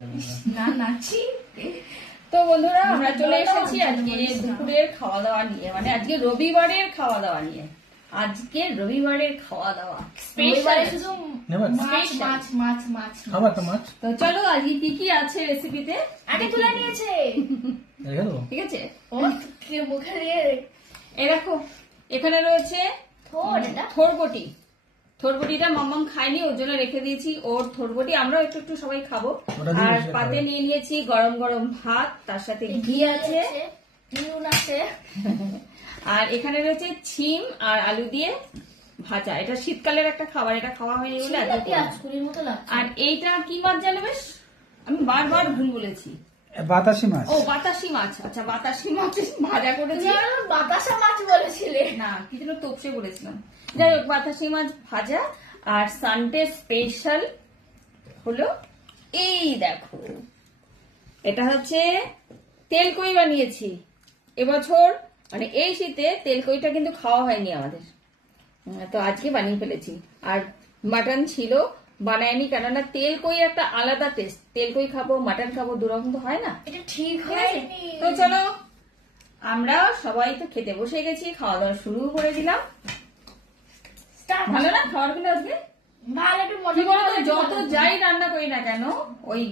না নাচি। তো বন্ধুরা আমরা চলে এসেছি আজকে দুপুরের খাওয়া দাওয়া নিয়ে, মানে আজকে রবিবারের খাওয়া দাওয়া নিয়ে। আজকে রবিবারের খাওয়া দাওয়া রবিবারে শুধু মাছ মাছ মাছ মাছ খাবার তো মাছ। তো চলো আজকে কি কি আছে রেসিপিতে আগে তুলে নিয়েছে। ঠিক আছে, ও কি মুখে দিয়ে এই দেখো এখানে রয়েছে থোড় এটা থোরবটি। থোরবটিটা মাম্মাম খায়নি, ওর জন্য রেখে দিয়েছি ওর থোরবটি, আমরাও একটু একটু সবাই খাবো। আর পাতে নিয়ে নিয়েছি গরম গরম ভাত, তার সাথে ঘি আছে, নুন আছে, আর এখানে রয়েছে ছিম আর আলু দিয়ে ভাজা। এটা শীতকালের একটা খাবার, এটা খাওয়া হয়নি বলে আজকে করলাম। আজকুরির মতো লাগছে। আর এইটা কি মাছ জানো বেশ, আমি বারবার ভুল বলেছি। বাতাসি মাছ। ও বাতাসি মাছ, আচ্ছা বাতাসি মাছ ভাজা করেছি। বাতাসা মাছ বলেছিলে না কি যেন তোপসে বলেছিলাম। যাই হোক বাতাসি মাছ ভাজা। আর সানডে স্পেশাল হলো এই দেখো, এটা হচ্ছে তেলকই বানিয়েছি এবছর, মানে এই শীতে তেলকইটা কিন্তু খাওয়া হয়নি আমাদের, তো আজকে বানিয়ে ফেলেছি। আর মাটন ছিল, বানায়নি, কেননা তেলকই একটা আলাদা টেস্ট। তেলকই খাবো মাটন খাবো দুরকম তো হয় না। এটা ঠিক হয়নি। তো চলো আমরা সবাই তো খেতে বসে গেছি, খাওয়া দাওয়া শুরু করে দিলাম। ভালো না খাবার গুলো আজকে? ভালো একটু কি বলতো, যত যাই রান্না করি না কেন ওই